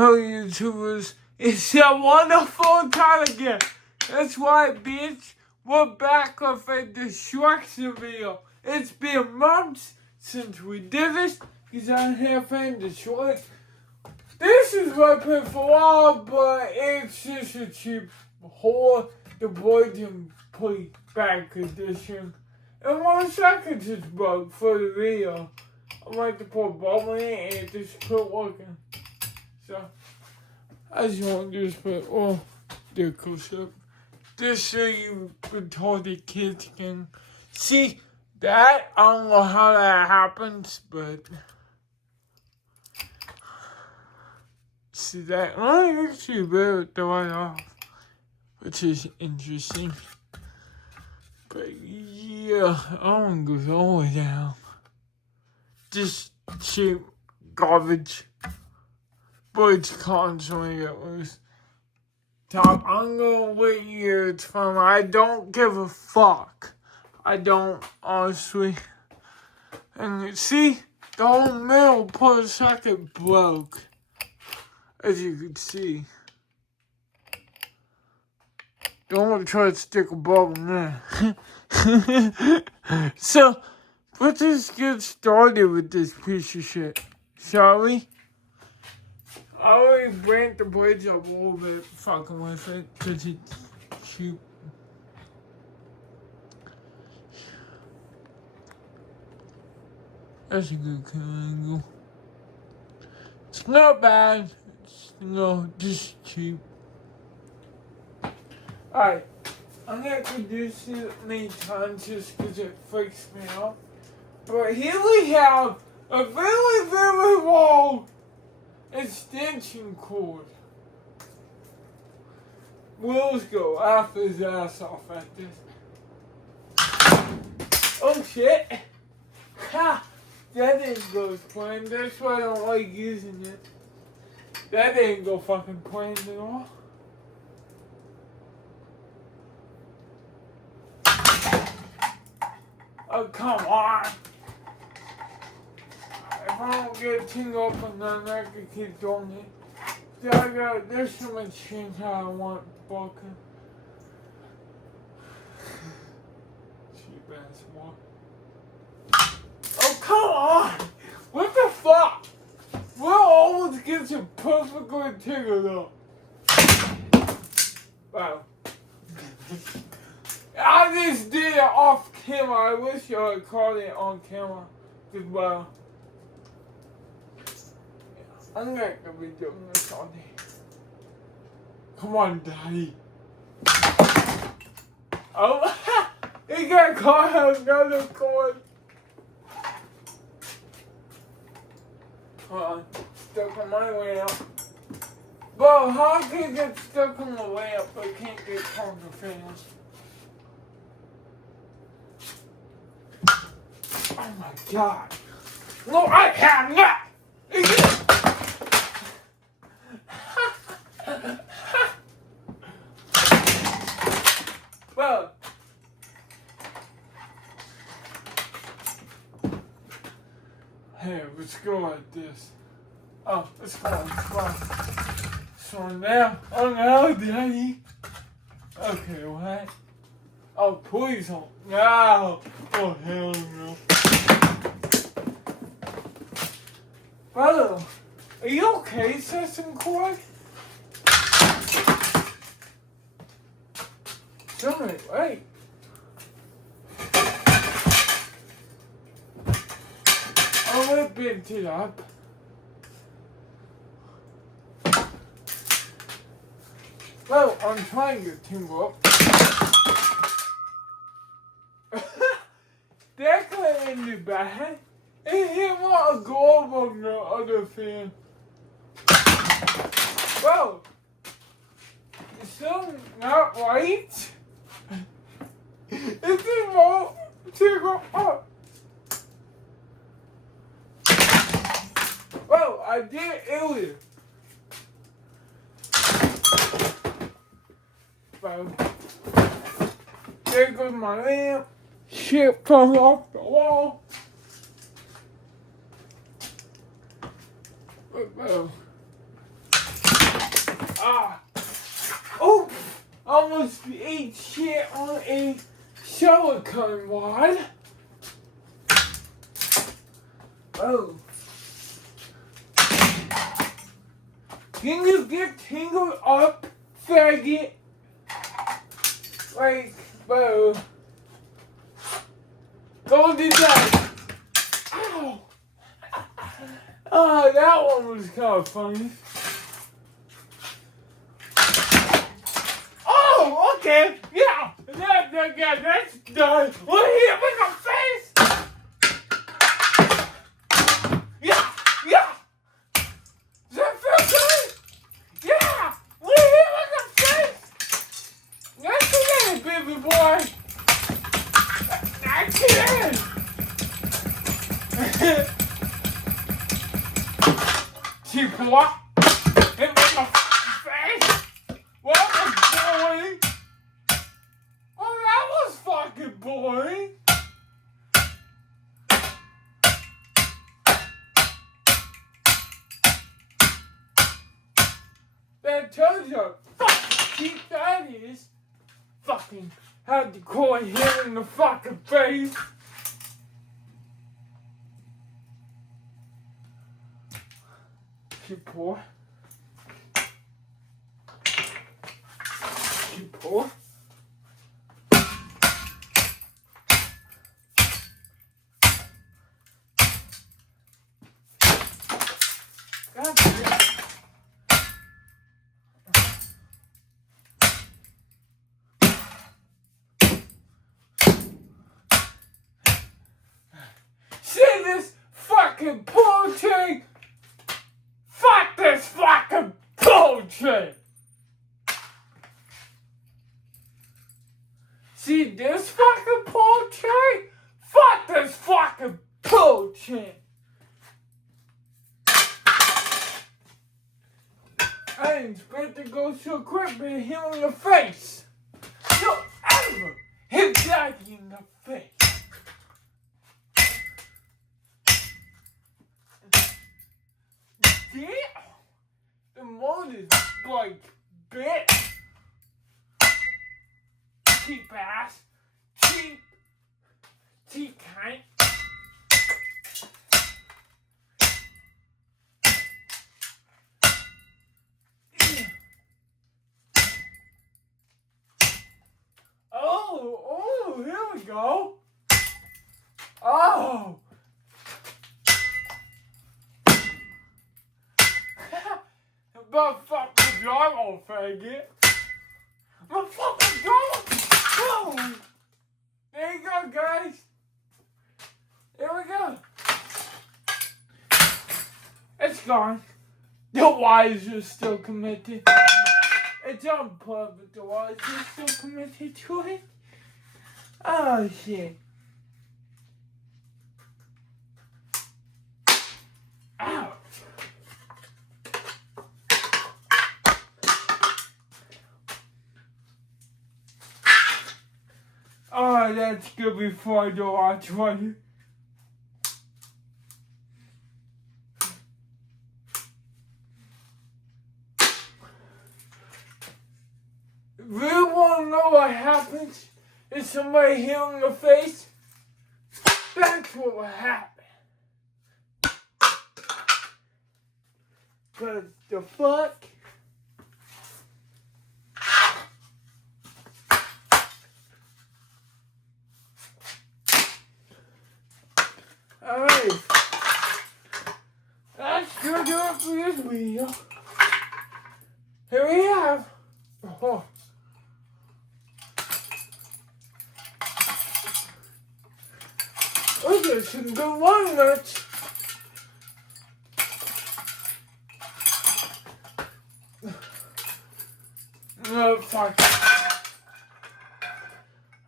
Hello, YouTubers. It's a wonderful time again. That's right, bitch. We're back with a destruction video. It's been months since we did this because I have been destroyed. This is weapon for all, but it's just a cheap whore. The Boyden Play Back Edition. And 1 second just broke for the video. I went to put bubble in it and it just quit working. So, I just want to just put, there close up. Just so you retarded kids can see that. I don't know how that happens, but see that. I actually better throw it off, which is interesting. But yeah, I don't go all the way down. Just cheap garbage. But it's constantly get loose. Top, I'm gonna wait years from. I don't give a fuck. I don't, honestly. And see, the whole middle per second broke. As you can see. Don't try to stick a bubble in there. So, let's just get started with this piece of shit. Shall we? I already ramped the bridge up a little bit, fucking with it, because it's cheap. That's a good angle. It's not bad. It's, just cheap. Alright. I'm going to do this many times just because it freaks me out. But here we have a very, very long extension cord. Will's go laugh his ass off at this. Oh shit! Ha! That didn't go as planned. That's why I don't like using it. That didn't go fucking planned at all. Oh, come on! If I don't get a ting open, then I can keep doing it. There's so much change I want broken. Cheap ass one. Oh, come on! What the fuck? Will always gets it perfectly tingled up. Wow. I just did it off camera. I wish I had caught it on camera. Cause wow. I'm not gonna be doing this all day. Come on, Daddy. Oh, he got caught on another cord. Hold on, stuck on my lamp. Bro, how can you get stuck on the lamp but can't get on the fans? Oh my god. No, I have not! Well, hey, let's go like this. Oh, let's go. So now, oh no, Daddy. Okay, what? Oh, please don't. No. Oh, hell no. Brother, are you okay, Sesame Cord? Tell me, wait. I would have bent it up. Well, I'm trying to tingle up. That could end it bad. It hit what a gold on the other fan. Well, it's still not right. It just won't tingle up. Well, I did it earlier. Well, there goes my lamp. Shit fell off the wall. But well, supposed to eat shit on a silicone rod. Oh. Can you get tangled up, faggot? Like, bro. Go do that. Ow. Oh, that one was kind of funny. Oh, okay. Yeah. That's done. Look here, look at my face. Yeah. Does that feel good? Yeah. Look here, look at my face. That's it, baby boy. That's it. Cheap boy. Hit me in my face. What was boring? Oh, that was fucking boring. That tells you fucking cheap that is. Fucking had to call him in the fucking face. Cheap boy. Cheap boy. God damn. See this fucking poultry? Fuck this fucking poultry! See this fucking poultry? Fuck this fucking poultry! I didn't expect to go so quick, but hit him in the face. Don't ever hit Daddy in the face. Damn! The motor's like, bitch. Cheap ass. Cheap cunt. Oh, here we go. Oh. About fucking dog, old faggot. My fucking dog. Boom. There you go, guys. There we go. It's gone. The wires are still committed. It's unplugged, but the wires are still committed to it. Oh, shit. Ouch. Oh, that's good before I go watch one. Really want to know what happens if somebody hit in the face? That's what will happen. Cause the fuck? Alright. That's gonna do it for this video. Here we have. Oh. Look at some good walnuts. No, fuck.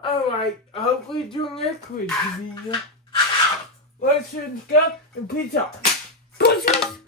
Alright, I hope we do next week's video. Let's go and peace out. Pussies!